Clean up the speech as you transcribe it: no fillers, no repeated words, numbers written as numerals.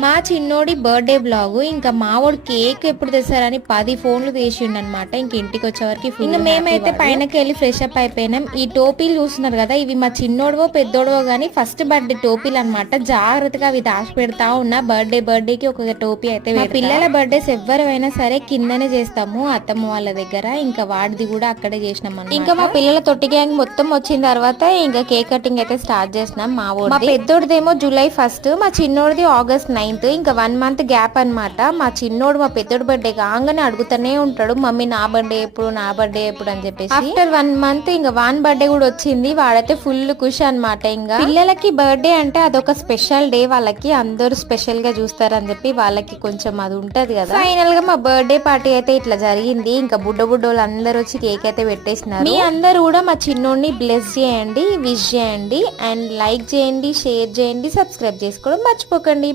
మా చిన్నోడి birthday blog ఇంకా మావోడు కేక్ ఎప్పుడు తెస్తారని 10 ఫోన్లు తీసిండు అనమాట. ఇంక ఇంటికి వచ్చేవరకు ఇంకా మేమైతే పైనకి వెళ్ళి ఫ్రెష్ అప్ అయిపోయినాం. ఈ టోపీలు చూస్తున్నారు కదా, ఇవి మా చిన్నోడవో పెద్దోడవో గానీ ఫస్ట్ బర్త్డే టోపీలు అనమాట. జాగ్రత్తగా అవి దాచి పెడతా ఉన్నా. బర్త్డేకి ఒక టోపీ అయితే మా పిల్లల బర్త్డేస్ ఎవరైనా సరే కిందనే చేస్తాము అత్తమ్మ వాళ్ళ దగ్గర. ఇంకా వాడిది కూడా అక్కడే చేసినాం అన్నమాట. ఇంకా మా పిల్లల తొట్టి గ్యాంగ్ మొత్తం వచ్చిన తర్వాత ఇంకా కేక్ కటింగ్ అయితే స్టార్ట్ చేసినాం. మా పెద్దోడిదేమో జూలై 1, మా చిన్నోడిది August 9. ఇంకా 1 మంత్ గ్యాప్ అనమాట. మా చిన్నోడు మా పెద్దోడు బర్త్డే కాగానే అడుగుతూనే ఉంటాడు, మమ్మీ నా బర్త్డే ఎప్పుడు అని చెప్పేసి. ఆఫ్టర్ 1 మంత్ ఇంకా వాన్ బర్త్డే కూడా వచ్చింది. వాడైతే ఫుల్ ఖుషి అనమాట. ఇంకా పిల్లలకి బర్త్డే అంటే అదొక స్పెషల్ డే, వాళ్ళకి అందరూ స్పెషల్ గా చూస్తారని చెప్పి వాళ్ళకి కొంచెం అది ఉంటది కదా. ఫైనల్ గా మా బర్త్డే పార్టీ అయితే ఇట్లా జరిగింది. ఇంకా బుడ్డోళ్ళు అందరూ వచ్చి కేక్ అయితే పెట్టేసినారు. మీ అందరూ కూడా మా చిన్నోడిని బ్లెస్ చేయండి, విష్ చేయండి, అండ్ లైక్ చేయండి, షేర్ చేయండి, సబ్స్క్రైబ్ చేసుకోవడం మర్చిపోకండి.